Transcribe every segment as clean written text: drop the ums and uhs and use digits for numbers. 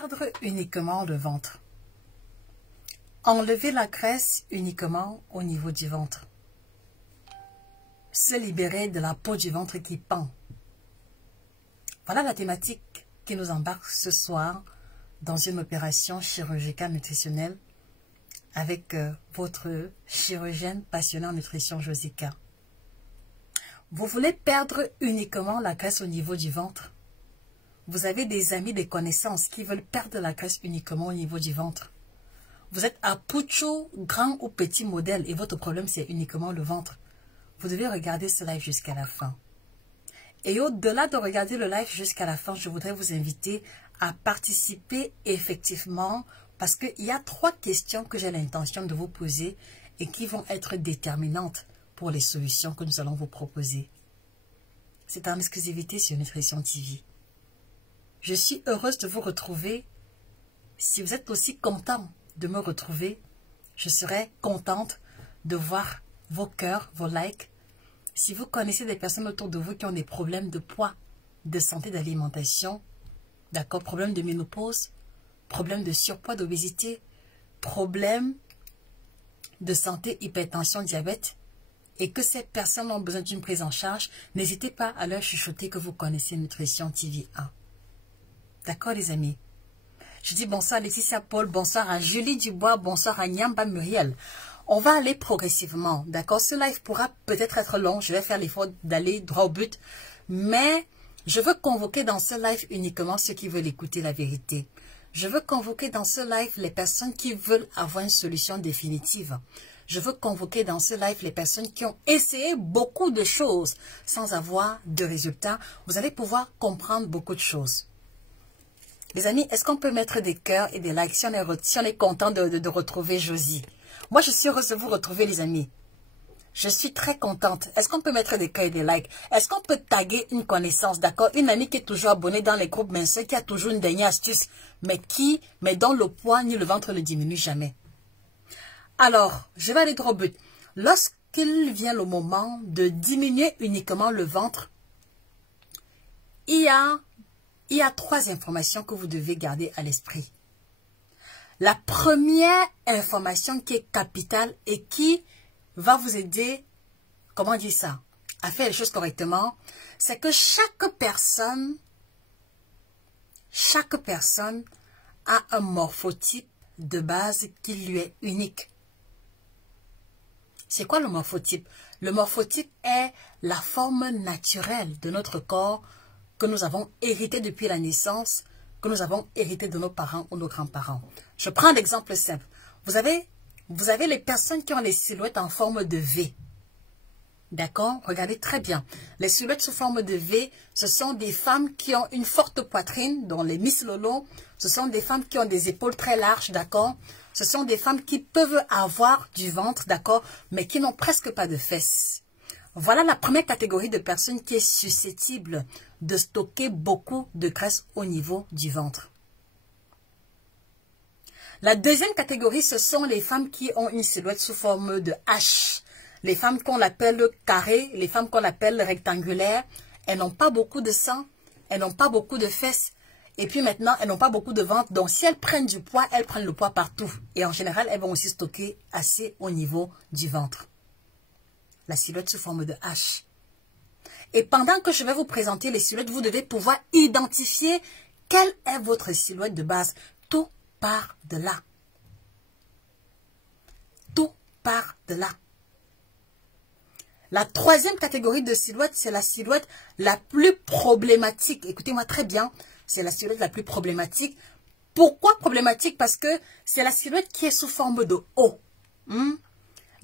Perdre uniquement le ventre. Enlever la graisse uniquement au niveau du ventre. Se libérer de la peau du ventre qui pend. Voilà la thématique qui nous embarque ce soir dans une opération chirurgicale nutritionnelle avec votre chirurgienne passionnée en nutrition Josica. Vous voulez perdre uniquement la graisse au niveau du ventre? Vous avez des amis, des connaissances qui veulent perdre la graisse uniquement au niveau du ventre. Vous êtes à Pucho, grand ou petit modèle et votre problème c'est uniquement le ventre. Vous devez regarder ce live jusqu'à la fin. Et au-delà de regarder le live jusqu'à la fin, je voudrais vous inviter à participer effectivement parce qu'il y a 3 questions que j'ai l'intention de vous poser et qui vont être déterminantes pour les solutions que nous allons vous proposer. C'est en exclusivité sur Nutrition TV. Je suis heureuse de vous retrouver. Si vous êtes aussi content de me retrouver, je serai contente de voir vos cœurs, vos likes. Si vous connaissez des personnes autour de vous qui ont des problèmes de poids, de santé, d'alimentation, d'accord, problèmes de ménopause, problèmes de surpoids, d'obésité, problèmes de santé, hypertension, diabète, et que ces personnes ont besoin d'une prise en charge, n'hésitez pas à leur chuchoter que vous connaissez Nutrition TV 1. D'accord les amis? Je dis bonsoir à Laetitia Paul, bonsoir à Julie Dubois, bonsoir à Nyamba Muriel. On va aller progressivement, d'accord? Ce live pourra peut-être être long, je vais faire l'effort d'aller droit au but, mais je veux convoquer dans ce live uniquement ceux qui veulent écouter la vérité. Je veux convoquer dans ce live les personnes qui veulent avoir une solution définitive. Je veux convoquer dans ce live les personnes qui ont essayé beaucoup de choses sans avoir de résultats. Vous allez pouvoir comprendre beaucoup de choses. Les amis, est-ce qu'on peut mettre des cœurs et des likes si on est content de retrouver Josie? Moi, je suis heureuse de vous retrouver, les amis. Je suis très contente. Est-ce qu'on peut mettre des cœurs et des likes? Est-ce qu'on peut taguer une connaissance, d'accord? Une amie qui est toujours abonnée dans les groupes mensuels, qui a toujours une dernière astuce, mais dont le poids ni le ventre ne diminue jamais. Alors, je vais aller droit au but. Lorsqu'il vient le moment de diminuer uniquement le ventre, il y a 3 informations que vous devez garder à l'esprit. La première information qui est capitale et qui va vous aider, comment dire ça, à faire les choses correctement, c'est que chaque personne a un morphotype de base qui lui est unique. C'est quoi le morphotype? Le morphotype est la forme naturelle de notre corps que nous avons hérité depuis la naissance, que nous avons hérité de nos parents ou nos grands-parents. Je prends l'exemple simple. Vous avez les personnes qui ont les silhouettes en forme de V. D'accord? Regardez très bien. Les silhouettes sous forme de V, ce sont des femmes qui ont une forte poitrine, dont les Miss Lolo. Ce sont des femmes qui ont des épaules très larges, d'accord? Ce sont des femmes qui peuvent avoir du ventre, d'accord? Mais qui n'ont presque pas de fesses. Voilà la première catégorie de personnes qui est susceptible de stocker beaucoup de graisse au niveau du ventre. La deuxième catégorie, ce sont les femmes qui ont une silhouette sous forme de H. Les femmes qu'on appelle carrées, les femmes qu'on appelle rectangulaires. Elles n'ont pas beaucoup de sang, elles n'ont pas beaucoup de fesses. Et puis maintenant, elles n'ont pas beaucoup de ventre. Donc si elles prennent du poids, elles prennent le poids partout. Et en général, elles vont aussi stocker assez au niveau du ventre. La silhouette sous forme de H. Et pendant que je vais vous présenter les silhouettes, vous devez pouvoir identifier quelle est votre silhouette de base. Tout part de là. Tout part de là. La troisième catégorie de silhouette, c'est la silhouette la plus problématique. Écoutez-moi très bien, c'est la silhouette la plus problématique. Pourquoi problématique? Parce que c'est la silhouette qui est sous forme de O.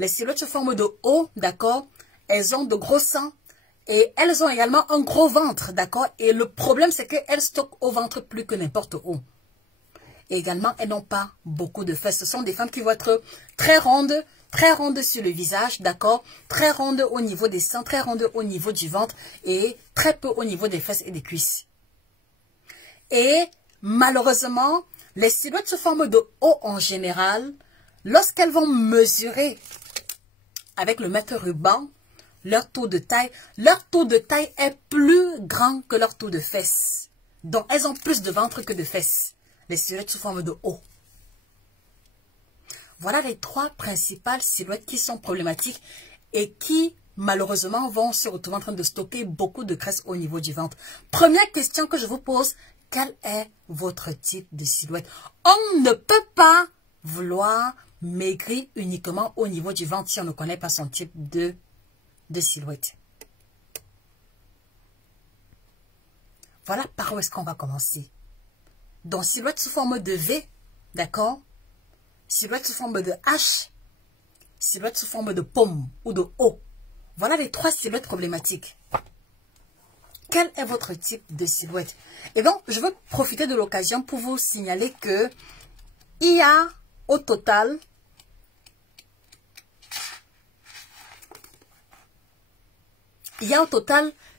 Les silhouettes sous forme de O, d'accord, elles ont de gros seins et elles ont également un gros ventre, d'accord. Et le problème, c'est qu'elles stockent au ventre plus que n'importe où. Et également, elles n'ont pas beaucoup de fesses. Ce sont des femmes qui vont être très rondes sur le visage, d'accord, très rondes au niveau des seins, très rondes au niveau du ventre et très peu au niveau des fesses et des cuisses. Et malheureusement, les silhouettes sous forme de O en général, lorsqu'elles vont mesurer avec le mètre ruban, leur tour de taille est plus grand que leur tour de fesses. Donc, elles ont plus de ventre que de fesses. les silhouettes sous forme de O. Voilà les 3 principales silhouettes qui sont problématiques et qui, malheureusement, vont se retrouver en train de stocker beaucoup de graisse au niveau du ventre. Première question que je vous pose, quel est votre type de silhouette? On ne peut pas vouloir maigrir uniquement au niveau du ventre si on ne connaît pas son type de silhouette. Voilà par où est-ce qu'on va commencer. Donc, silhouette sous forme de V, d'accord? Silhouette sous forme de H, silhouette sous forme de pomme ou de O. Voilà les 3 silhouettes problématiques. Quel est votre type de silhouette? Et donc, je veux profiter de l'occasion pour vous signaler que il y a au total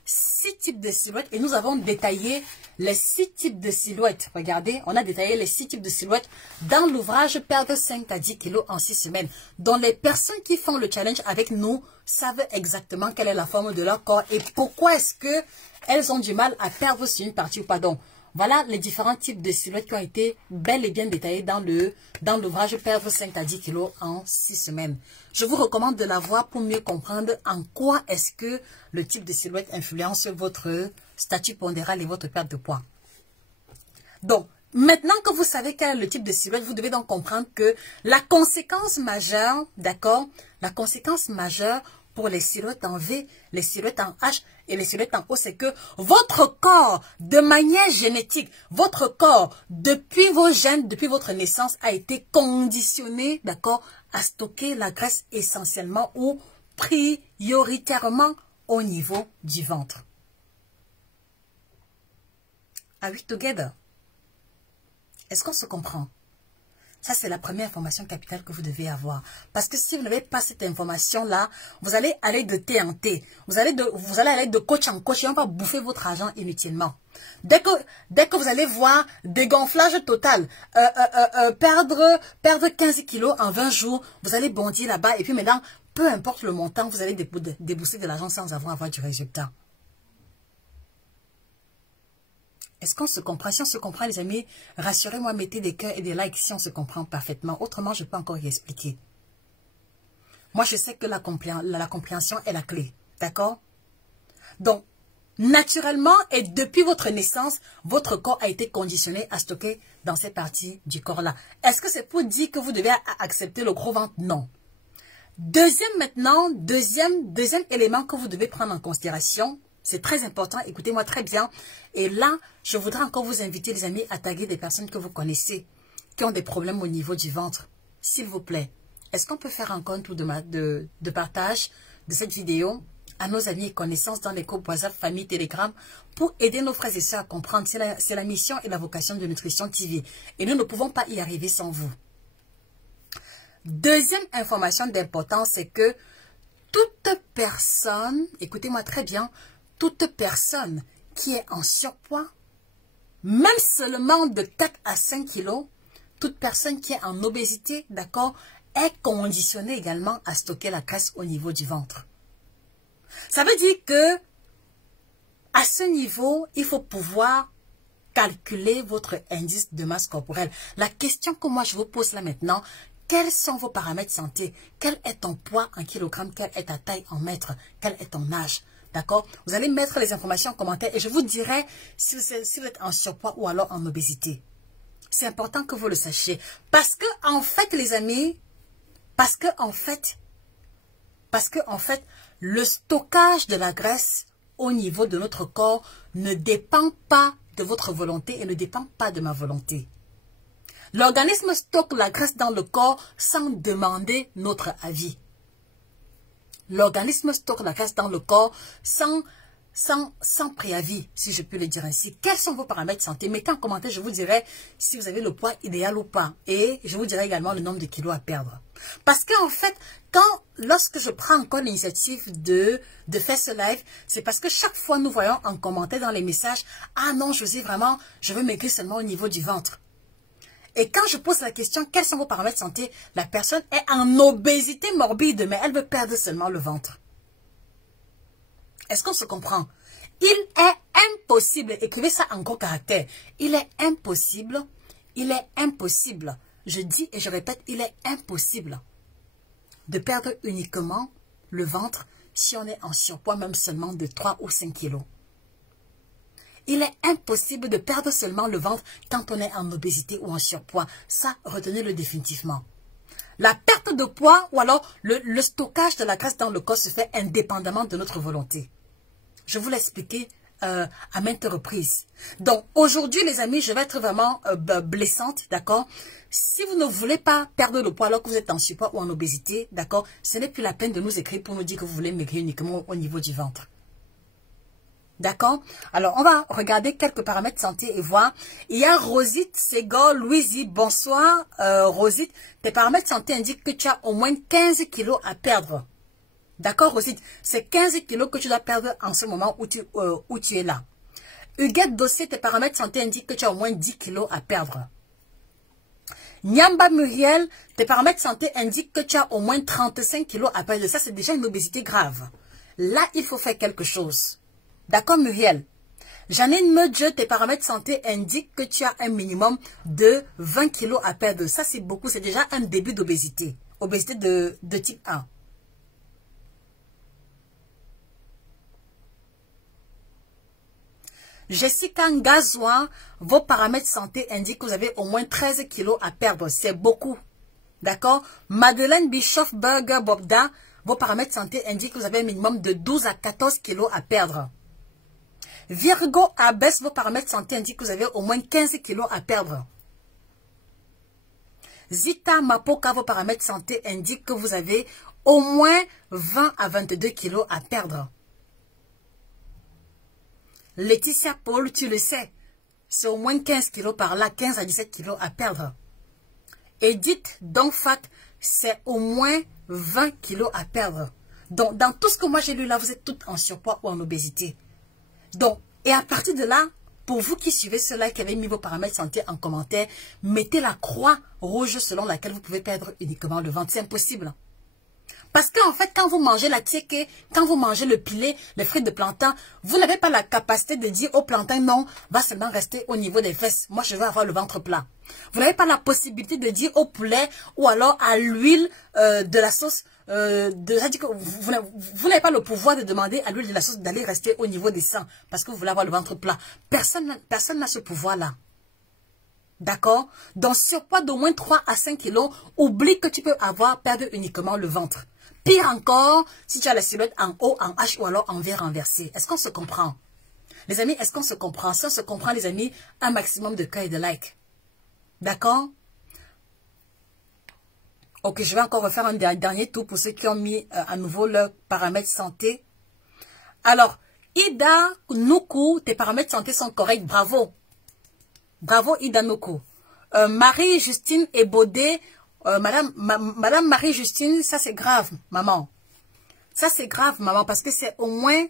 6 types de silhouettes et nous avons détaillé les 6 types de silhouettes. Regardez, on a détaillé les 6 types de silhouettes dans l'ouvrage Perdre 5 à 10 kilos en 6 semaines. Dont les personnes qui font le challenge avec nous savent exactement quelle est la forme de leur corps et pourquoi est-ce que elles ont du mal à perdre sur une partie ou pas. Donc, voilà les différents types de silhouettes qui ont été bel et bien détaillés dans l'ouvrage Perdre 5 à 10 kilos en 6 semaines. Je vous recommande de la voir pour mieux comprendre en quoi est-ce que le type de silhouette influence votre statut pondéral et votre perte de poids. Donc, maintenant que vous savez quel est le type de silhouette, vous devez donc comprendre que la conséquence majeure, d'accord, la conséquence majeure pour les silhouettes en V, les silhouettes en H et les silhouettes en O, c'est que votre corps, de manière génétique, votre corps, depuis vos gènes, depuis votre naissance, a été conditionné, d'accord, à stocker la graisse essentiellement ou prioritairement au niveau du ventre. Are we together? Est-ce qu'on se comprend? Ça, c'est la première information capitale que vous devez avoir. Parce que si vous n'avez pas cette information-là, vous allez aller de thé en thé. Vous allez aller de coach en coach et on va bouffer votre argent inutilement. Dès que vous allez voir dégonflage total, perdre 15 kilos en 20 jours, vous allez bondir là-bas. Et puis maintenant, peu importe le montant, vous allez débourser de l'argent sans avoir du résultat. Est-ce qu'on se comprend? Si on se comprend, les amis, rassurez-moi, mettez des cœurs et des likes si on se comprend parfaitement. Autrement, je peux encore y expliquer. Moi, je sais que la compréhension est la clé. D'accord? Donc, naturellement et depuis votre naissance, votre corps a été conditionné à stocker dans ces parties du corps-là. Est-ce que c'est pour dire que vous devez accepter le gros ventre? Non. Deuxième élément que vous devez prendre en considération, c'est très important, écoutez-moi très bien. Et là, je voudrais encore vous inviter, les amis, à taguer des personnes que vous connaissez, qui ont des problèmes au niveau du ventre. S'il vous plaît, est-ce qu'on peut faire un compte de partage de cette vidéo à nos amis et connaissances dans les groupes WhatsApp, famille, Telegram, pour aider nos frères et sœurs à comprendre. C'est la mission et la vocation de Nutrition TV. Et nous ne pouvons pas y arriver sans vous. Deuxième information d'importance, c'est que toute personne, écoutez-moi très bien, toute personne qui est en surpoids, même seulement de 4 à 5 kilos, toute personne qui est en obésité, d'accord, est conditionnée également à stocker la graisse au niveau du ventre. Ça veut dire que à ce niveau, il faut pouvoir calculer votre indice de masse corporelle. La question que moi je vous pose là maintenant, quels sont vos paramètres santé? Quel est ton poids en kilogrammes? Quelle est ta taille en mètres? Quel est ton âge? D'accord? Vous allez mettre les informations en commentaire et je vous dirai si vous êtes en surpoids ou alors en obésité. C'est important que vous le sachiez. Parce que, en fait, les amis, parce que, en fait, le stockage de la graisse au niveau de notre corps ne dépend pas de votre volonté et ne dépend pas de ma volonté. L'organisme stocke la graisse dans le corps sans demander notre avis. L'organisme stocke la graisse dans le corps sans préavis, si je peux le dire ainsi. Quels sont vos paramètres santé? Mettez en commentaire, je vous dirai si vous avez le poids idéal ou pas. Et je vous dirai également le nombre de kilos à perdre. Parce qu'en fait, lorsque je prends encore l'initiative de faire ce live, c'est parce que chaque fois nous voyons en commentaire dans les messages, « Ah non, José, vraiment, je veux maigrir seulement au niveau du ventre. » Et quand je pose la question, quels sont vos paramètres santé? La personne est en obésité morbide, mais elle veut perdre seulement le ventre. Est-ce qu'on se comprend? Il est impossible, écrivez ça en gros caractères, il est impossible il est impossible, je dis et je répète, il est impossible de perdre uniquement le ventre si on est en surpoids, même seulement de 3 ou 5 kilos. Il est impossible de perdre seulement le ventre quand on est en obésité ou en surpoids. Ça, retenez-le définitivement. La perte de poids ou alors le stockage de la graisse dans le corps se fait indépendamment de notre volonté. Je vous l'ai expliqué à maintes reprises. Donc, aujourd'hui, les amis, je vais être vraiment blessante, d'accord? Si vous ne voulez pas perdre le poids alors que vous êtes en surpoids ou en obésité, d'accord? Ce n'est plus la peine de nous écrire pour nous dire que vous voulez maigrir uniquement au niveau du ventre. D'accord? Alors, on va regarder quelques paramètres santé et voir. Il y a Rosite, Ségor, Louisie. Bonsoir, Rosite. Tes paramètres santé indiquent que tu as au moins 15 kilos à perdre. D'accord, Rosite? C'est 15 kilos que tu dois perdre en ce moment où tu es là. Huguette Dossier, tes paramètres santé indiquent que tu as au moins 10 kilos à perdre. Nyamba Muriel, tes paramètres santé indiquent que tu as au moins 35 kilos à perdre. Ça, c'est déjà une obésité grave. Là, il faut faire quelque chose. D'accord, Muriel? Janine Medjeux, tes paramètres santé indiquent que tu as un minimum de 20 kilos à perdre. Ça, c'est beaucoup. C'est déjà un début d'obésité. Obésité de type 1. Jessica Ngazoua, vos paramètres santé indiquent que vous avez au moins 13 kilos à perdre. C'est beaucoup. D'accord? Madeleine Bischoff Burger Bobda, vos paramètres santé indiquent que vous avez un minimum de 12 à 14 kilos à perdre. Virgo Abbess, vos paramètres santé indiquent que vous avez au moins 15 kilos à perdre. Zita Mapoka, vos paramètres santé indiquent que vous avez au moins 20 à 22 kilos à perdre. Laetitia Paul, tu le sais, c'est au moins 15 kilos par là, 15 à 17 kilos à perdre. Edith Donfat, c'est au moins 20 kilos à perdre. Donc, dans tout ce que moi j'ai lu là, vous êtes toutes en surpoids ou en obésité. Donc, et à partir de là, pour vous qui suivez cela, qui avez mis vos paramètres santé en commentaire, mettez la croix rouge selon laquelle vous pouvez perdre uniquement le ventre. C'est impossible. Parce qu'en fait, quand vous mangez la tiéké, quand vous mangez le pilé, les fruits de plantain, vous n'avez pas la capacité de dire au plantain, non, va seulement rester au niveau des fesses. Moi, je veux avoir le ventre plat. Vous n'avez pas la possibilité de dire au poulet ou alors à l'huile de la sauce, vous n'avez pas le pouvoir de demander à l'huile de la sauce d'aller rester au niveau des seins parce que vous voulez avoir le ventre plat. Personne n'a ce pouvoir-là. D'accord? Donc, surpoids d'au moins 3 à 5 kilos, oublie que tu peux perdre uniquement le ventre. Pire encore, si tu as la silhouette en haut, en H ou alors en V renversé. Est-ce qu'on se comprend? Les amis, est-ce qu'on se comprend? Si on se comprend, les amis, un maximum de cœur et de like. D'accord? Ok, je vais encore refaire un dernier tour pour ceux qui ont mis à nouveau leurs paramètres santé. Alors, Ida Nuku, tes paramètres santé sont corrects, bravo. Bravo Ida Nuku. Marie-Justine Ebodé, Madame Marie-Justine, ça c'est grave, maman. Ça c'est grave, maman, parce que c'est au moins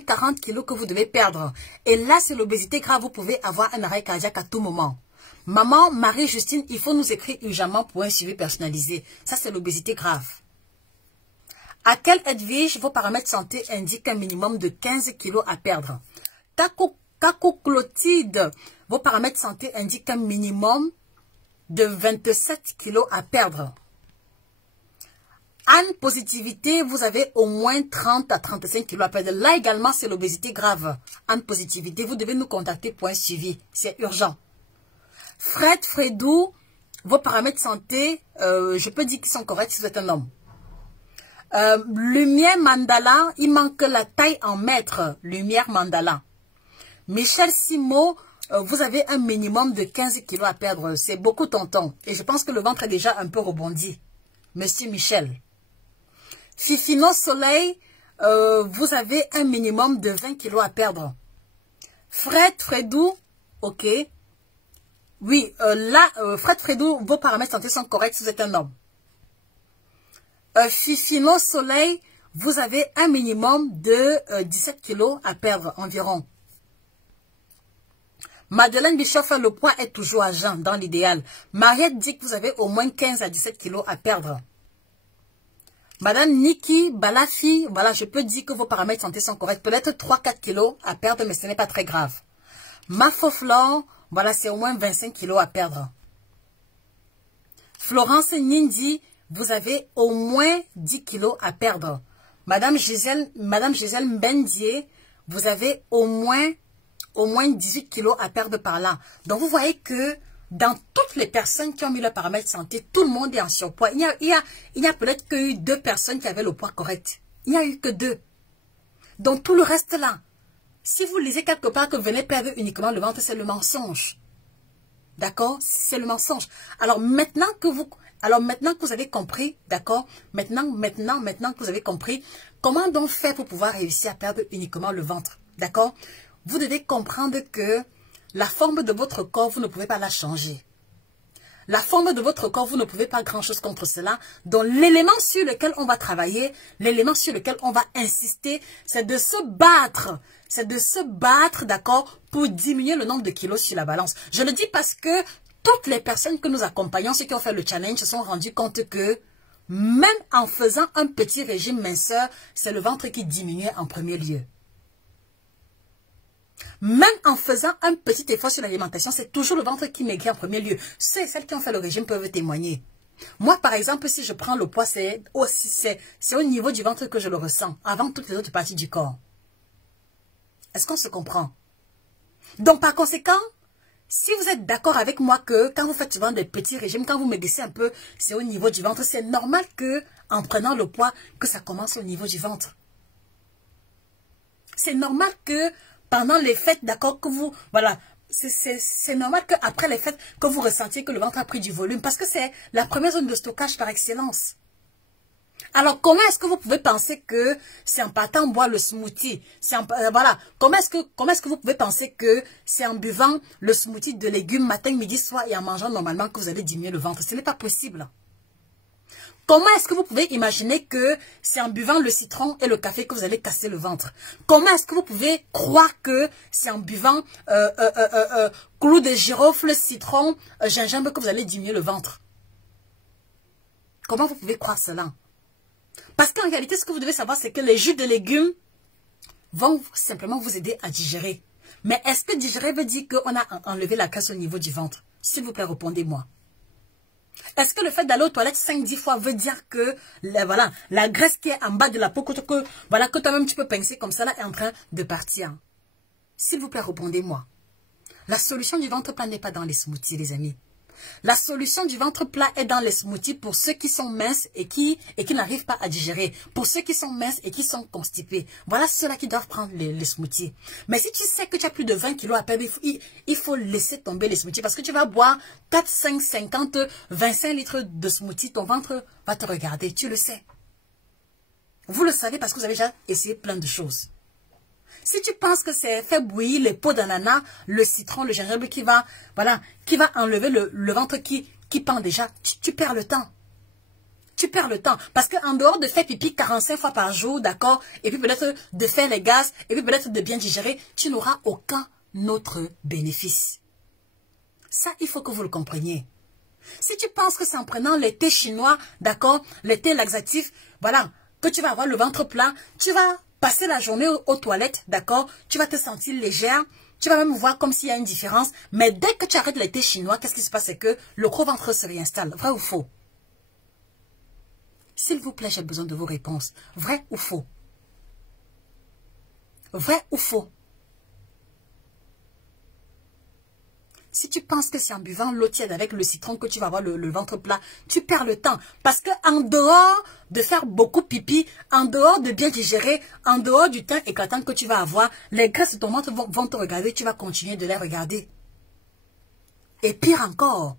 40 kilos que vous devez perdre. Et là, c'est l'obésité grave, vous pouvez avoir un arrêt cardiaque à tout moment. Maman, Marie-Justine, il faut nous écrire urgemment pour un suivi personnalisé. Ça, c'est l'obésité grave. À quel Edwige, vos paramètres santé indiquent un minimum de 15 kilos à perdre. Kako Clotilde, vos paramètres santé indiquent un minimum de 27 kilos à perdre. Anne Positivité, vous avez au moins 30 à 35 kilos à perdre. Là également, c'est l'obésité grave. Anne Positivité, vous devez nous contacter pour un suivi. C'est urgent. Fred Fredou, vos paramètres santé, je peux dire qu'ils sont corrects si vous êtes un homme. Lumière Mandala, il manque la taille en mètres. Lumière Mandala. Michel Simo, vous avez un minimum de 15 kilos à perdre. C'est beaucoup, tonton. Et je pense que le ventre est déjà un peu rebondi. Monsieur Michel. Fifino Soleil, vous avez un minimum de 20 kilos à perdre. Fred Fredou, ok. Oui, Fred Fredou, vos paramètres santé sont corrects si vous êtes un homme. Fifino Soleil, vous avez un minimum de 17 kilos à perdre environ. Madeleine Bischoff, le poids est toujours à jeun dans l'idéal. Mariette dit que vous avez au moins 15 à 17 kilos à perdre. Madame Niki Balafi, voilà, je peux dire que vos paramètres santé sont corrects. Peut-être 3-4 kilos à perdre, mais ce n'est pas très grave. Mafoflore, voilà, c'est au moins 25 kilos à perdre. Florence Nindi, vous avez au moins 10 kilos à perdre. Madame Gisèle Mbendier, vous avez au moins 18 kilos à perdre par là. Donc, vous voyez que dans toutes les personnes qui ont mis le paramètre santé, tout le monde est en surpoids. Il n'y a peut-être que eu 2 personnes qui avaient le poids correct. Il n'y a eu que 2. Donc, tout le reste là, si vous lisez quelque part que vous venez perdre uniquement le ventre, c'est le mensonge. D'accord? C'est le mensonge. Alors, maintenant que vous avez compris, d'accord? Maintenant que vous avez compris, comment donc faire pour pouvoir réussir à perdre uniquement le ventre? D'accord? Vous devez comprendre que la forme de votre corps, vous ne pouvez pas la changer. La forme de votre corps, vous ne pouvez pas grand-chose contre cela. Donc, l'élément sur lequel on va travailler, l'élément sur lequel on va insister, c'est de se battre. C'est de se battre, d'accord, pour diminuer le nombre de kilos sur la balance. Je le dis parce que toutes les personnes que nous accompagnons, ceux qui ont fait le challenge, se sont rendus compte que même en faisant un petit régime minceur, c'est le ventre qui diminuait en premier lieu. Même en faisant un petit effort sur l'alimentation, c'est toujours le ventre qui maigrit en premier lieu. Ceux et celles qui ont fait le régime peuvent témoigner. Moi, par exemple, si je prends le poids, c'est au niveau du ventre que je le ressens, avant toutes les autres parties du corps. Est-ce qu'on se comprend? Donc, par conséquent, si vous êtes d'accord avec moi que quand vous faites souvent des petits régimes, quand vous maigrissez un peu, c'est au niveau du ventre, c'est normal que, en prenant le poids, que ça commence au niveau du ventre. C'est normal que pendant les fêtes, d'accord, que vous, voilà, c'est normal qu'après les fêtes, que vous ressentiez que le ventre a pris du volume, parce que c'est la première zone de stockage par excellence. Alors, comment est-ce que vous pouvez penser que c'est en partant boire le smoothie, voilà, comment est-ce que vous pouvez penser que c'est en buvant le smoothie de légumes matin, midi, soir et en mangeant normalement que vous allez diminuer le ventre? Ce n'est pas possible. Comment est-ce que vous pouvez imaginer que c'est en buvant le citron et le café que vous allez casser le ventre? Comment est-ce que vous pouvez croire que c'est en buvant clou de girofle, citron, gingembre que vous allez diminuer le ventre? Comment vous pouvez croire cela? Parce qu'en réalité, ce que vous devez savoir, c'est que les jus de légumes vont simplement vous aider à digérer. Mais est-ce que digérer veut dire qu'on a enlevé la graisse au niveau du ventre? S'il vous plaît, répondez-moi. Est-ce que le fait d'aller aux toilettes 5-10 fois veut dire que voilà, la graisse qui est en bas de la peau, que toi-même tu peux pincer comme ça, là, est en train de partir? S'il vous plaît, répondez-moi. La solution du ventre plat n'est pas dans les smoothies, les amis. La solution du ventre plat est dans les smoothies pour ceux qui sont minces et qui n'arrivent pas à digérer. Pour ceux qui sont minces et qui sont constipés. Voilà ceux-là qui doivent prendre les smoothies. Mais si tu sais que tu as plus de 20 kilos à perdre, il faut laisser tomber les smoothies. Parce que tu vas boire 4, 5, 50, 25 litres de smoothie. Ton ventre va te regarder. Tu le sais. Vous le savez parce que vous avez déjà essayé plein de choses. Si tu penses que c'est fait bouillir les peaux d'ananas, le citron, le gingembre qui va enlever le ventre qui pend déjà, tu perds le temps. Tu perds le temps. Parce qu'en dehors de faire pipi 45 fois par jour, d'accord, et puis peut-être de faire les gaz, et puis peut-être de bien digérer, tu n'auras aucun autre bénéfice. Ça, il faut que vous le compreniez. Si tu penses que c'est en prenant les thés chinois, d'accord, les thés laxatifs, voilà, que tu vas avoir le ventre plat, tu vas passer la journée aux toilettes, d'accord, tu vas te sentir légère, tu vas même voir comme s'il y a une différence, mais dès que tu arrêtes les thés chinois, qu'est-ce qui se passe? C'est que le gros ventre se réinstalle. Vrai ou faux? S'il vous plaît, j'ai besoin de vos réponses. Vrai ou faux? Vrai ou faux? Si tu penses que c'est en buvant l'eau tiède avec le citron que tu vas avoir le ventre plat, tu perds le temps. Parce qu'en dehors de faire beaucoup pipi, en dehors de bien digérer, en dehors du teint éclatant que tu vas avoir, les graisses de ton ventre vont te regarder, tu vas continuer de les regarder. Et pire encore,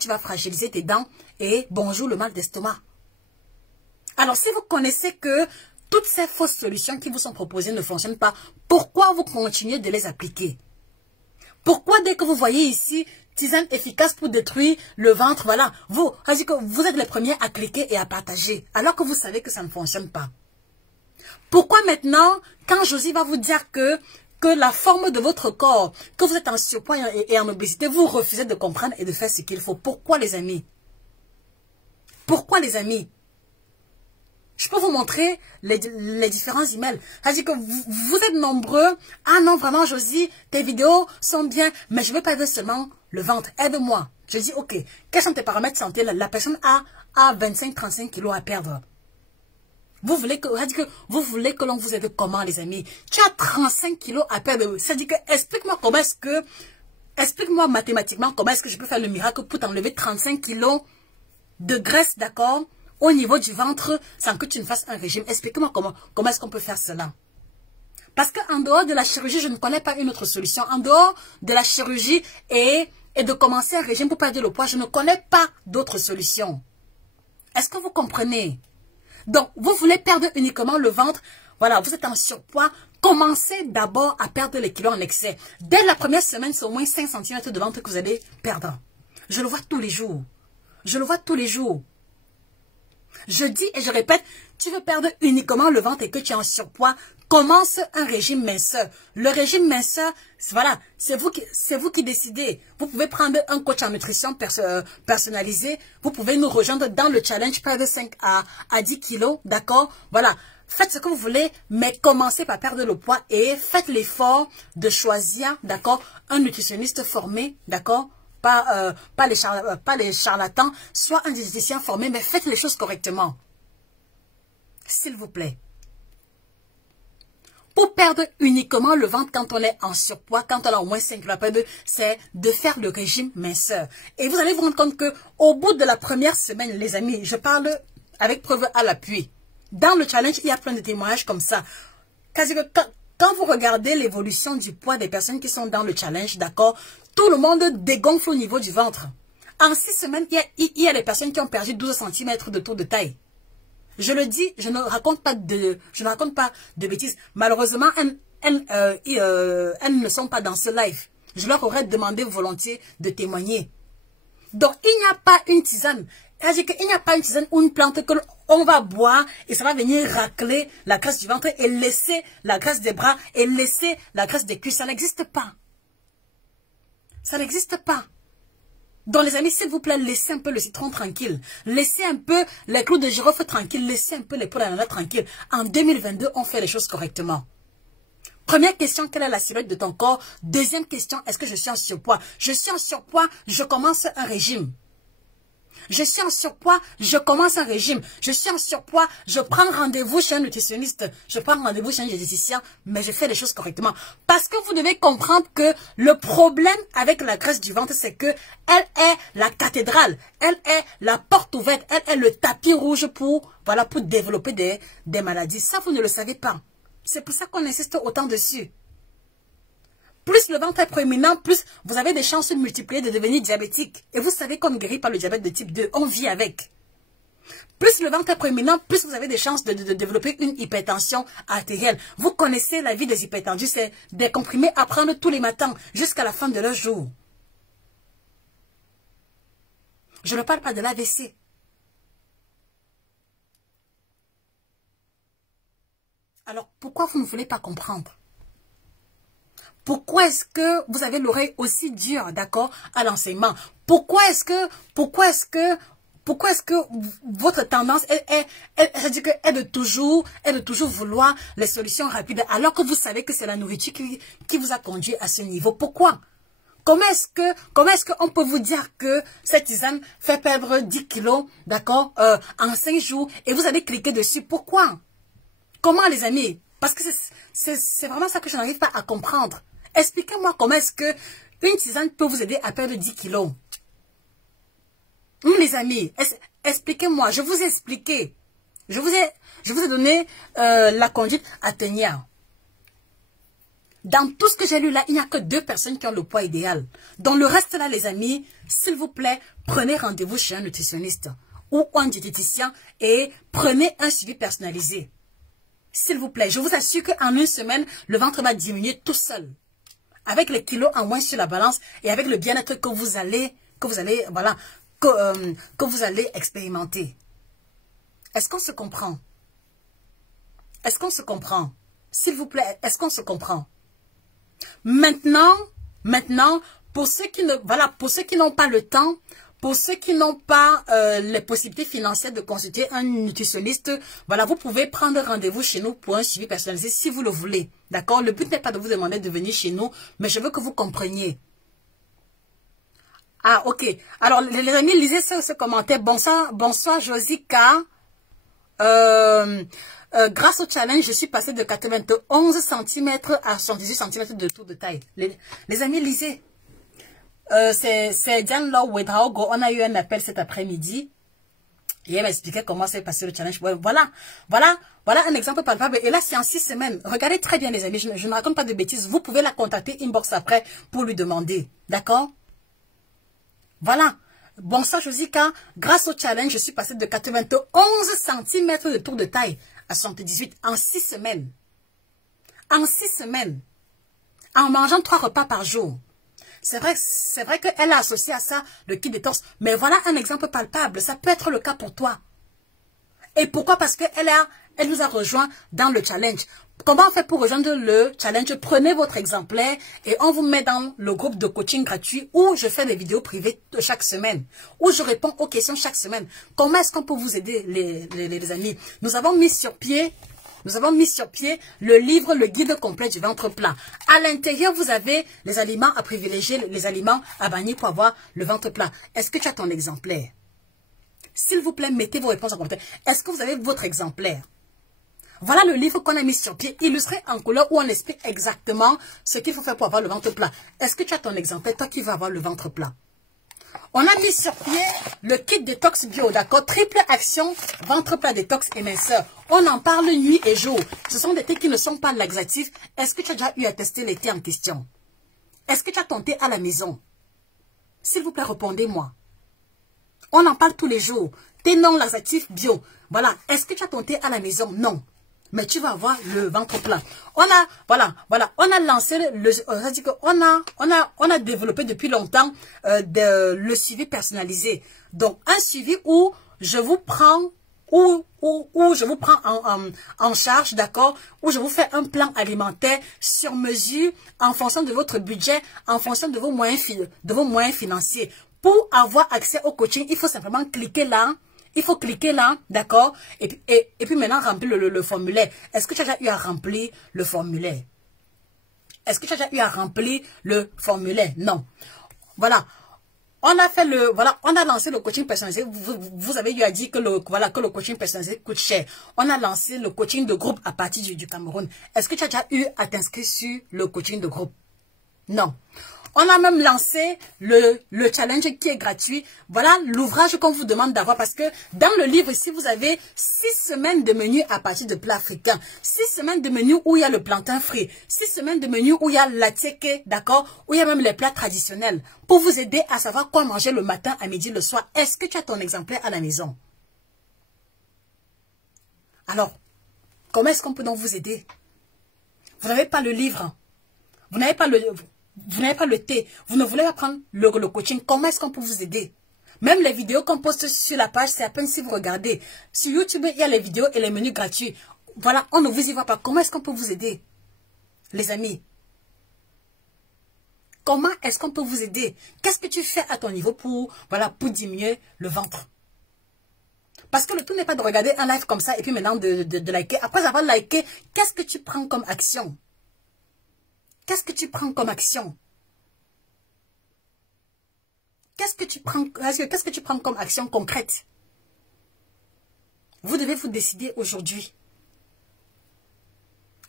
tu vas fragiliser tes dents et bonjour le mal d'estomac. Alors si vous connaissez que toutes ces fausses solutions qui vous sont proposées ne fonctionnent pas, pourquoi vous continuez de les appliquer? Pourquoi dès que vous voyez ici, tisane efficace pour détruire le ventre, voilà, vous êtes les premiers à cliquer et à partager, alors que vous savez que ça ne fonctionne pas? Pourquoi maintenant, quand Josie va vous dire que la forme de votre corps, que vous êtes en surpoids et en obésité, vous refusez de comprendre et de faire ce qu'il faut? Pourquoi les amis? Pourquoi les amis? Je peux vous montrer les différents emails. C'est-à-dire que vous êtes nombreux. Ah non, vraiment, Josie, tes vidéos sont bien, mais je veux pas perdre seulement le ventre. Aide-moi. Je dis, ok, quels sont tes paramètres santé? La personne a 25-35 kilos à perdre. Vous voulez que l'on vous aide comment, les amis? Tu as 35 kilos à perdre. C'est-à-dire que, explique-moi mathématiquement comment est-ce que je peux faire le miracle pour t'enlever 35 kilos de graisse, d'accord, au niveau du ventre, sans que tu ne fasses un régime. Explique-moi comment est-ce qu'on peut faire cela. Parce qu'en dehors de la chirurgie, je ne connais pas une autre solution. En dehors de la chirurgie et de commencer un régime pour perdre le poids, je ne connais pas d'autre solution. Est-ce que vous comprenez? Donc, vous voulez perdre uniquement le ventre. Voilà, vous êtes en surpoids. Commencez d'abord à perdre les kilos en excès. Dès la première semaine, c'est au moins 5 cm de ventre que vous allez perdre. Je le vois tous les jours. Je le vois tous les jours. Je dis et je répète, tu veux perdre uniquement le ventre et que tu es en surpoids, commence un régime minceur. Le régime minceur, voilà, c'est vous qui décidez. Vous pouvez prendre un coach en nutrition personnalisé. Vous pouvez nous rejoindre dans le challenge perdre 5 à 10 kilos, d'accord? Voilà, faites ce que vous voulez, mais commencez par perdre le poids et faites l'effort de choisir, d'accord, un nutritionniste formé, d'accord? Pas les charlatans, soit un diététicien formé, mais faites les choses correctement. S'il vous plaît. Pour perdre uniquement le ventre quand on est en surpoids, quand on a au moins 5 kilos à perdre, c'est de faire le régime minceur. Et vous allez vous rendre compte que au bout de la première semaine, les amis, je parle avec preuve à l'appui. Dans le challenge, il y a plein de témoignages comme ça. Quand vous regardez l'évolution du poids des personnes qui sont dans le challenge, d'accord, tout le monde dégonfle au niveau du ventre. En 6 semaines, il y a des personnes qui ont perdu 12 cm de tour de taille. Je le dis, je ne raconte pas de bêtises. Malheureusement, elles ne sont pas dans ce live. Je leur aurais demandé volontiers de témoigner. Donc, il n'y a pas une tisane. C'est-à-dire qu'il n'y a pas une tisane ou une plante que on va boire et ça va venir racler la graisse du ventre et laisser la graisse des bras et laisser la graisse des cuisses. Ça n'existe pas. Ça n'existe pas. Donc les amis, s'il vous plaît, laissez un peu le citron tranquille. Laissez un peu les clous de girofle tranquilles. Laissez un peu les pots d'ananas tranquilles. En 2022, on fait les choses correctement. Première question, quelle est la silhouette de ton corps? Deuxième question, est-ce que je suis en surpoids? Je suis en surpoids, je commence un régime. Je suis en surpoids, je commence un régime. Je suis en surpoids, je prends rendez-vous chez un nutritionniste. Je prends rendez-vous chez un diététicien, mais je fais les choses correctement. Parce que vous devez comprendre que le problème avec la graisse du ventre, c'est que elle est la cathédrale. Elle est la porte ouverte. Elle est le tapis rouge pour développer des maladies. Ça, vous ne le savez pas. C'est pour ça qu'on insiste autant dessus. Plus le ventre est proéminent, plus vous avez des chances multipliées de devenir diabétique. Et vous savez qu'on ne guérit pas le diabète de type 2, on vit avec. Plus le ventre est proéminent, plus vous avez des chances de développer une hypertension artérielle. Vous connaissez la vie des hypertendus, c'est des comprimés à prendre tous les matins jusqu'à la fin de leur jour. Je ne parle pas de l'AVC. Alors pourquoi vous ne voulez pas comprendre? Pourquoi est-ce que vous avez l'oreille aussi dure, d'accord, à l'enseignement? Pourquoi est-ce que votre tendance est de toujours vouloir les solutions rapides, alors que vous savez que c'est la nourriture qui vous a conduit à ce niveau? Pourquoi? Comment est-ce qu'on peut vous dire que cette tisane fait perdre 10 kilos, d'accord, en 5 jours, et vous allez cliquer dessus? Pourquoi? Comment, les amis? Parce que c'est vraiment ça que je n'arrive pas à comprendre. Expliquez-moi comment est-ce que une tisane peut vous aider à perdre 10 kilos. Les amis, expliquez-moi. Je vous ai expliqué. Je vous ai donné la conduite à tenir. Dans tout ce que j'ai lu là, il n'y a que 2 personnes qui ont le poids idéal. Dans le reste là, les amis, s'il vous plaît, prenez rendez-vous chez un nutritionniste ou un diététicien et prenez un suivi personnalisé. S'il vous plaît, je vous assure qu'en une semaine, le ventre va diminuer tout seul. Avec les kilos en moins sur la balance et avec le bien-être que vous allez expérimenter. Est-ce qu'on se comprend? Est-ce qu'on se comprend? S'il vous plaît, est-ce qu'on se comprend? Maintenant, pour ceux qui n'ont pas le temps, Pour ceux qui n'ont pas les possibilités financières de consulter un nutritionniste, voilà, vous pouvez prendre rendez-vous chez nous pour un suivi personnalisé si vous le voulez. D'accord? Le but n'est pas de vous demander de venir chez nous, mais je veux que vous compreniez. Ah, ok. Alors, les amis, lisez ce commentaire. Bonsoir, Josica. Grâce au challenge, je suis passée de 91 cm à 78 cm de tour de taille. Les amis, lisez. C'est Diane Law Wedraogo. On a eu un appel cet après-midi. Et elle m'a expliqué comment s'est passé le challenge. Voilà un exemple palpable. Et là, c'est en 6 semaines. Regardez très bien, les amis. Je ne raconte pas de bêtises. Vous pouvez la contacter inbox après pour lui demander. D'accord? Voilà. Bonsoir, Josica. Grâce au challenge, je suis passée de 91 cm de tour de taille à 78 en 6 semaines. En 6 semaines. En mangeant 3 repas par jour. C'est vrai qu'elle a associé à ça le kit détox. Mais voilà un exemple palpable. Ça peut être le cas pour toi. Et pourquoi? Parce qu'elle nous a rejoint dans le challenge. Comment on fait pour rejoindre le challenge? Prenez votre exemplaire et on vous met dans le groupe de coaching gratuit où je fais des vidéos privées chaque semaine, où je réponds aux questions chaque semaine. Comment est-ce qu'on peut vous aider, les amis? Nous avons mis sur pied le livre, le guide complet du ventre plat. À l'intérieur, vous avez les aliments à privilégier, les aliments à bannir pour avoir le ventre plat. Est-ce que tu as ton exemplaire? S'il vous plaît, mettez vos réponses en commentaire. Est-ce que vous avez votre exemplaire? Voilà le livre qu'on a mis sur pied, illustré en couleur, où on explique exactement ce qu'il faut faire pour avoir le ventre plat. Est-ce que tu as ton exemplaire, toi qui vas avoir le ventre plat? On a mis sur pied le kit détox bio, d'accord? Triple action, ventre plat, détox et minceur. On en parle nuit et jour. Ce sont des thés qui ne sont pas laxatifs. Est-ce que tu as déjà eu à tester les thés en question? Est-ce que tu as ton thé à la maison? S'il vous plaît, répondez-moi. On en parle tous les jours. Thé non laxatif bio. Voilà. Est-ce que tu as ton thé à la maison? Non. Mais tu vas avoir le ventre plat. On a lancé on a développé depuis longtemps le suivi personnalisé. Donc un suivi où je vous prends en charge, d'accord, où je vous fais un plan alimentaire sur mesure en fonction de votre budget, en fonction de vos moyens financiers. Pour avoir accès au coaching, il faut simplement cliquer là. Il faut cliquer là, d'accord? Et puis maintenant, remplir le formulaire. Est-ce que tu as déjà eu à remplir le formulaire? Est-ce que tu as déjà eu à remplir le formulaire? Non. Voilà. On a fait on a lancé le coaching personnalisé. Vous avez eu à dire que que le coaching personnalisé coûte cher. On a lancé le coaching de groupe à partir du Cameroun. Est-ce que tu as déjà eu à t'inscrire sur le coaching de groupe? Non. On a même lancé le challenge qui est gratuit. Voilà l'ouvrage qu'on vous demande d'avoir parce que dans le livre ici, vous avez 6 semaines de menu à partir de plats africains. 6 semaines de menu où il y a le plantain frit. 6 semaines de menu où il y a la teke, d'accord? Où il y a même les plats traditionnels. Pour vous aider à savoir quoi manger le matin, à midi, le soir. Est-ce que tu as ton exemplaire à la maison? Alors, comment est-ce qu'on peut donc vous aider? Vous n'avez pas le livre. Vous n'avez pas le thé, vous ne voulez pas prendre le coaching, comment est-ce qu'on peut vous aider? Même les vidéos qu'on poste sur la page, c'est à peine si vous regardez. Sur YouTube, il y a les vidéos et les menus gratuits. Voilà, on ne vous y voit pas. Comment est-ce qu'on peut vous aider? Les amis, comment est-ce qu'on peut vous aider? Qu'est-ce que tu fais à ton niveau pour diminuer le ventre? Parce que le tout n'est pas de regarder un live comme ça et puis maintenant de liker. Après avoir liké, qu'est-ce que tu prends comme action? Qu'est-ce que tu prends comme action? Qu'est-ce que tu prends comme action concrète? Vous devez vous décider aujourd'hui.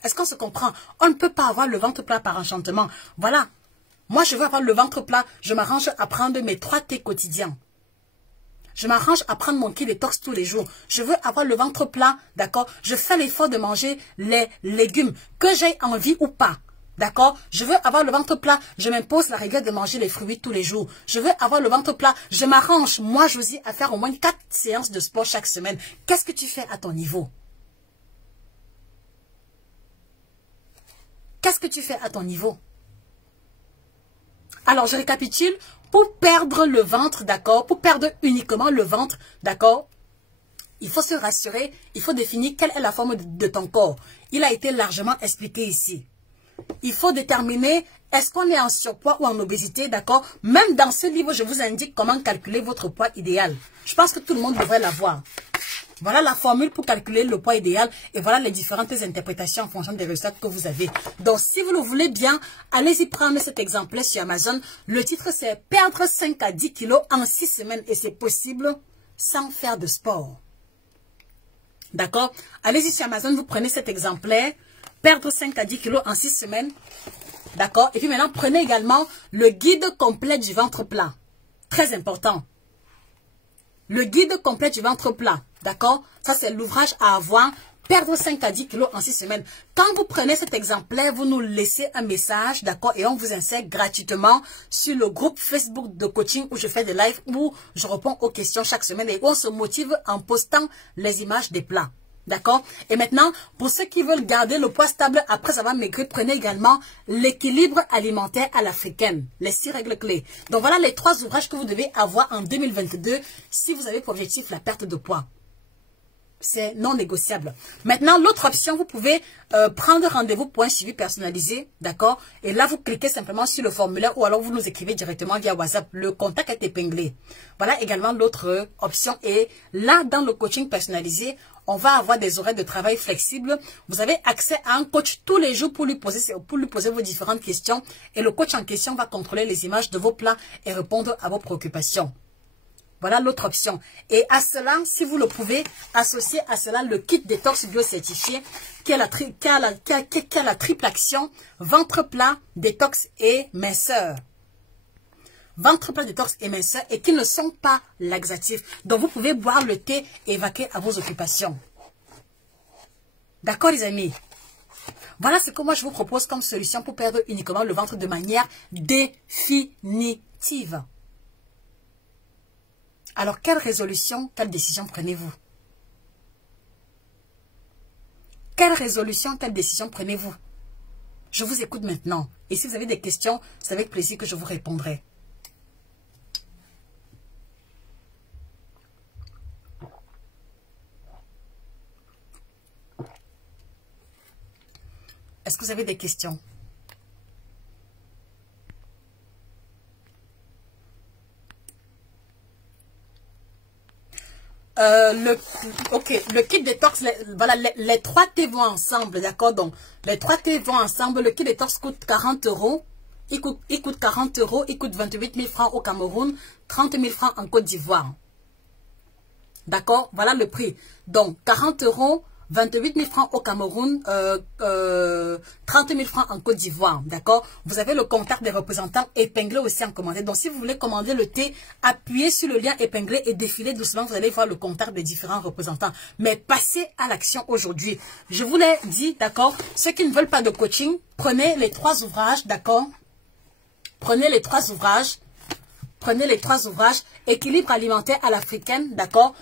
Est-ce qu'on se comprend? On ne peut pas avoir le ventre plat par enchantement. Voilà. Moi, je veux avoir le ventre plat. Je m'arrange à prendre mes 3 thés quotidiens. Je m'arrange à prendre mon kit détox tous les jours. Je veux avoir le ventre plat, d'accord? Je fais l'effort de manger les légumes, que j'aie envie ou pas. D'accord? Je veux avoir le ventre plat. Je m'impose la rigueur de manger les fruits tous les jours. Je veux avoir le ventre plat. Je m'arrange, moi, Josie, à faire au moins 4 séances de sport chaque semaine. Qu'est-ce que tu fais à ton niveau? Qu'est-ce que tu fais à ton niveau? Alors, je récapitule. Pour perdre le ventre, d'accord? Pour perdre uniquement le ventre, d'accord? Il faut se rassurer. Il faut définir quelle est la forme de ton corps. Il a été largement expliqué ici. il faut déterminer est-ce qu'on est en surpoids ou en obésité, d'accord? Même dans ce livre, je vous indique comment calculer votre poids idéal. Je pense que tout le monde devrait l'avoir. Voilà la formule pour calculer le poids idéal et voilà les différentes interprétations en fonction des résultats que vous avez. Donc, si vous le voulez bien, allez-y prendre cet exemplaire sur Amazon. Le titre, c'est « Perdre 5 à 10 kilos en 6 semaines » et c'est possible sans faire de sport. D'accord? Allez-y sur Amazon, vous prenez cet exemplaire « Perdre 5 à 10 kilos en 6 semaines ». D'accord? Et puis maintenant, prenez également le guide complet du ventre plat. Très important. Le guide complet du ventre plat. D'accord? Ça, c'est l'ouvrage à avoir. Perdre 5 à 10 kilos en 6 semaines. Quand vous prenez cet exemplaire, vous nous laissez un message, d'accord? Et on vous insère gratuitement sur le groupe Facebook de coaching où je fais des lives, où je réponds aux questions chaque semaine et où on se motive en postant les images des plats. D'accord? Et maintenant, pour ceux qui veulent garder le poids stable après avoir maigri, prenez également l'équilibre alimentaire à l'africaine, les 6 règles clés. Donc voilà les 3 ouvrages que vous devez avoir en 2022 si vous avez pour objectif la perte de poids. C'est non négociable. Maintenant, l'autre option, vous pouvez prendre rendez-vous pour un suivi personnalisé, d'accord? Et là, vous cliquez simplement sur le formulaire ou alors vous nous écrivez directement via WhatsApp. Le contact est épinglé. Voilà également l'autre option. Et là, dans le coaching personnalisé, on va avoir des horaires de travail flexibles. Vous avez accès à un coach tous les jours pour lui poser vos différentes questions. Et le coach en question va contrôler les images de vos plats et répondre à vos préoccupations. Voilà l'autre option. Et à cela, si vous le pouvez, associer à cela le kit détox bio-certifié qui a la triple action ventre plat, détox et minceur. Ventre plat, détox et minceur et qui ne sont pas laxatifs. Donc vous pouvez boire le thé et vaquer à vos occupations. D'accord les amis? Voilà ce que moi je vous propose comme solution pour perdre uniquement le ventre de manière définitive. Alors, quelle résolution, quelle décision prenez-vous? Quelle résolution, quelle décision prenez-vous? Je vous écoute maintenant. Et si vous avez des questions, c'est avec plaisir que je vous répondrai. Est-ce que vous avez des questions? Le kit détox, voilà, les 3 T vont ensemble, d'accord? Donc, les 3 T vont ensemble. Le kit détox coûte 40 €. Il coûte 40 €. Il coûte 28 000 francs au Cameroun, 30 000 francs en Côte d'Ivoire. D'accord? Voilà le prix. Donc, 40 €, 28 000 francs au Cameroun, 30 000 francs en Côte d'Ivoire, d'accord? Vous avez le contact des représentants épinglé aussi en commentaire. Donc, si vous voulez commander le thé, appuyez sur le lien épinglé et défilez doucement. Vous allez voir le contact des différents représentants. Mais passez à l'action aujourd'hui. Je vous l'ai dit, d'accord? Ceux qui ne veulent pas de coaching, prenez les 3 ouvrages, d'accord? Prenez les 3 ouvrages. Prenez les 3 ouvrages, équilibre alimentaire à l'africaine, d'accord?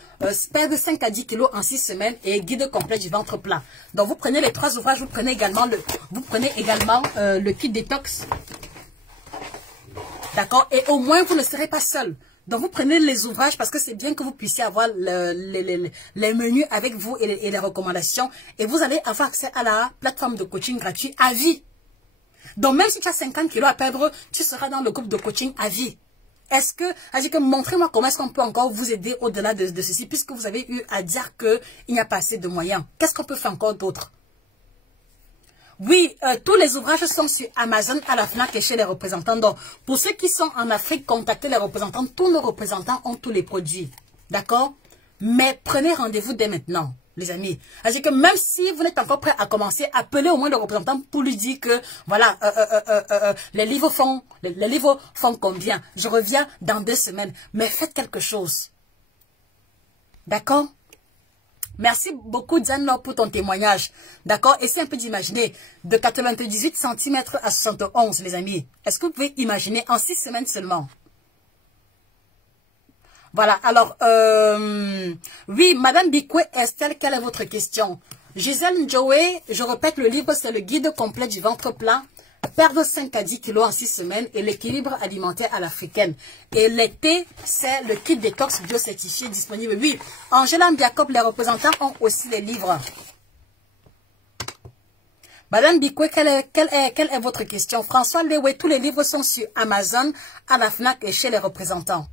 Perdre 5 à 10 kilos en 6 semaines et guide complet du ventre plat. Donc vous prenez les 3 ouvrages, vous prenez également le kit détox. D'accord? Et au moins vous ne serez pas seul. Donc vous prenez les ouvrages parce que c'est bien que vous puissiez avoir les menus avec vous et les recommandations. Et vous allez avoir accès à la plateforme de coaching gratuit à vie. Donc même si tu as 50 kilos à perdre, tu seras dans le groupe de coaching à vie. Est-ce que montrez-moi comment est-ce qu'on peut encore vous aider au-delà de ceci, puisque vous avez eu à dire qu'il n'y a pas assez de moyens. Qu'est-ce qu'on peut faire encore d'autre? Oui, tous les ouvrages sont sur Amazon, à la FNAC et chez les représentants. Donc, pour ceux qui sont en Afrique, contactez les représentants. Tous nos représentants ont tous les produits. D'accord? Mais prenez rendez-vous dès maintenant, les amis. C'est-à-dire que même si vous n'êtes encore prêt à commencer, appelez au moins le représentant pour lui dire que, voilà, les livres font combien? Je reviens dans 2 semaines. Mais faites quelque chose. D'accord? Merci beaucoup, Diane, pour ton témoignage. D'accord? Essayez un peu d'imaginer. De 98 cm à 71, les amis. Est-ce que vous pouvez imaginer en 6 semaines seulement? Voilà, alors, oui, Madame Bikwe Estelle, quelle est votre question? Gisèle Njoé, je répète, le livre, c'est le guide complet du ventre plat, perdre 5 à 10 kilos en 6 semaines et l'équilibre alimentaire à l'africaine. Et l'été, c'est le kit détox bio-certifié disponible. Oui, Angela Mbiakop, les représentants ont aussi les livres. Madame Bikwe, quelle est votre question? François Lewe, tous les livres sont sur Amazon, à la FNAC et chez les représentants.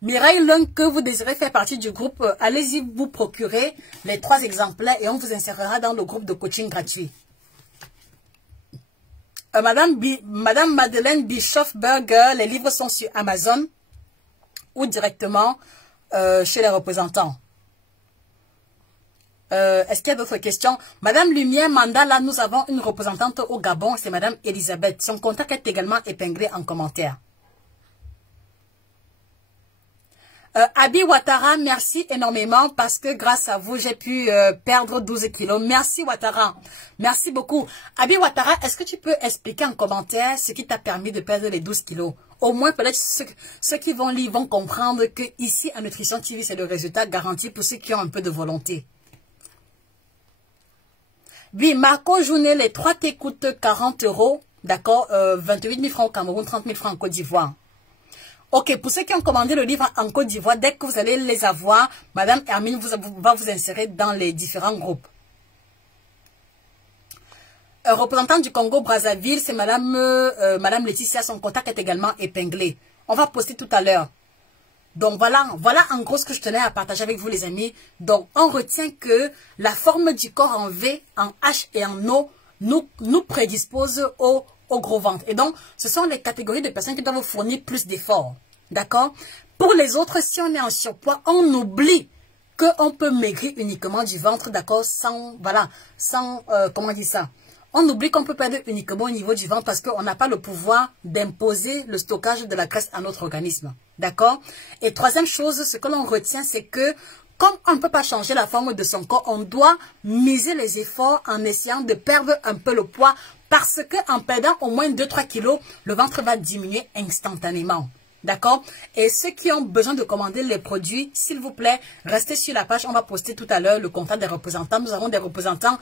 Mireille Lung, que vous désirez faire partie du groupe, allez-y vous procurer les 3 exemplaires et on vous insérera dans le groupe de coaching gratuit. Madame Madeleine Bischoff-Berger, les livres sont sur Amazon ou directement chez les représentants. Est-ce qu'il y a d'autres questions? Madame Lumière Mandala, nous avons une représentante au Gabon, c'est Madame Elisabeth. Son contact est également épinglé en commentaire. Abi Ouattara, merci énormément parce que grâce à vous, j'ai pu perdre 12 kilos. Merci Ouattara. Merci beaucoup. Abi Ouattara, est-ce que tu peux expliquer en commentaire ce qui t'a permis de perdre les 12 kilos? Au moins, peut-être ceux qui vont lire vont comprendre que ici, à Nutrition TV, c'est le résultat garanti pour ceux qui ont un peu de volonté. Oui, Marco Jounet, les 3 T coûtent 40 €. D'accord, 28 000 francs au Cameroun, 30 000 francs en Côte d'Ivoire. Ok, pour ceux qui ont commandé le livre en Côte d'Ivoire, dès que vous allez les avoir, Madame Hermine va vous insérer dans les différents groupes. Représentante du Congo-Brazzaville, c'est Madame Laetitia, son contact est également épinglé. On va poster tout à l'heure. Donc voilà en gros ce que je tenais à partager avec vous les amis. Donc on retient que la forme du corps en V, en H et en O nous prédispose au gros ventre. Et donc ce sont les catégories de personnes qui doivent fournir plus d'efforts. D'accord? Pour les autres, si on est en surpoids, on oublie qu'on peut maigrir uniquement du ventre, d'accord, comment on dit ça? On oublie qu'on peut perdre uniquement au niveau du ventre parce qu'on n'a pas le pouvoir d'imposer le stockage de la graisse à notre organisme. D'accord? Et troisième chose, ce que l'on retient, c'est que comme on ne peut pas changer la forme de son corps, on doit miser les efforts en essayant de perdre un peu le poids parce qu'en perdant au moins 2-3 kilos, le ventre va diminuer instantanément. D'accord? Et ceux qui ont besoin de commander les produits, s'il vous plaît, restez sur la page. On va poster tout à l'heure le contact des représentants. Nous avons des représentants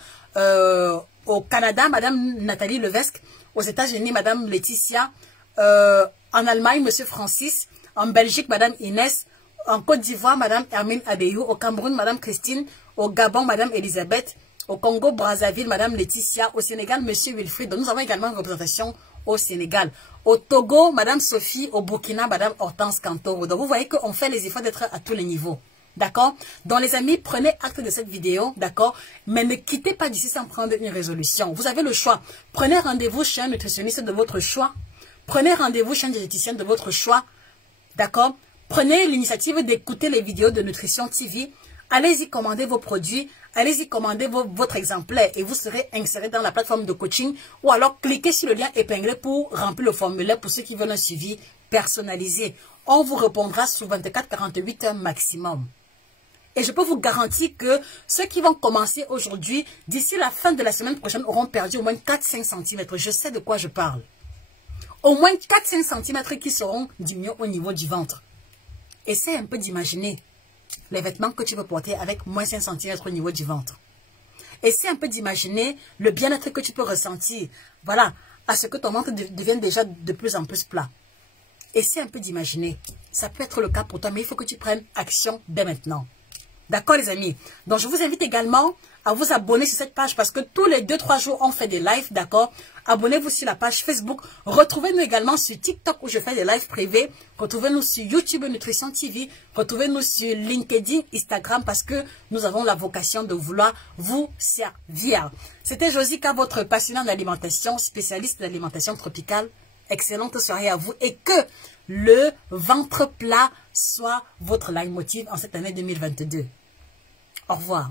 au Canada, Madame Nathalie Levesque. Aux États-Unis, Madame Laetitia. En Allemagne, Monsieur Francis. En Belgique, Madame Inès. En Côte d'Ivoire, Madame Hermine Abeyou. Au Cameroun, Madame Christine. Au Gabon, Madame Elisabeth. Au Congo-Brazzaville, Madame Laetitia. Au Sénégal, Monsieur Wilfried. Donc, nous avons également une représentation au Sénégal. Au Togo, Madame Sophie. Au Burkina, Madame Hortense Cantoro. Donc, vous voyez qu'on fait les efforts d'être à tous les niveaux. D'accord? Donc, les amis, prenez acte de cette vidéo. D'accord? Mais ne quittez pas d'ici sans prendre une résolution. Vous avez le choix. Prenez rendez-vous chez un nutritionniste de votre choix. Prenez rendez-vous chez un diététicien de votre choix. D'accord? Prenez l'initiative d'écouter les vidéos de Nutrition TV. Allez-y commander vos produits. Allez-y commander votre exemplaire et vous serez inséré dans la plateforme de coaching ou alors cliquez sur le lien épinglé pour remplir le formulaire pour ceux qui veulent un suivi personnalisé. On vous répondra sous 24-48 heures maximum. Et je peux vous garantir que ceux qui vont commencer aujourd'hui, d'ici la fin de la semaine prochaine, auront perdu au moins 4-5 cm. Je sais de quoi je parle. Au moins 4-5 cm qui seront diminués au niveau du ventre. Essaye un peu d'imaginer les vêtements que tu veux porter avec moins 5 cm au niveau du ventre. Essaye un peu d'imaginer le bien-être que tu peux ressentir. Voilà, à ce que ton ventre devienne déjà de plus en plus plat. Essaye un peu d'imaginer. Ça peut être le cas pour toi, mais il faut que tu prennes action dès maintenant. D'accord les amis? Donc je vous invite également à vous abonner sur cette page parce que tous les 2-3 jours on fait des lives, d'accord? Abonnez-vous sur la page Facebook. Retrouvez-nous également sur TikTok où je fais des lives privés. Retrouvez-nous sur YouTube Nutrition TV. Retrouvez-nous sur LinkedIn, Instagram parce que nous avons la vocation de vouloir vous servir. C'était Josica, votre passionnante d'alimentation, spécialiste d'alimentation tropicale. Excellente soirée à vous et que le ventre plat soit votre leitmotiv en cette année 2022. Au revoir.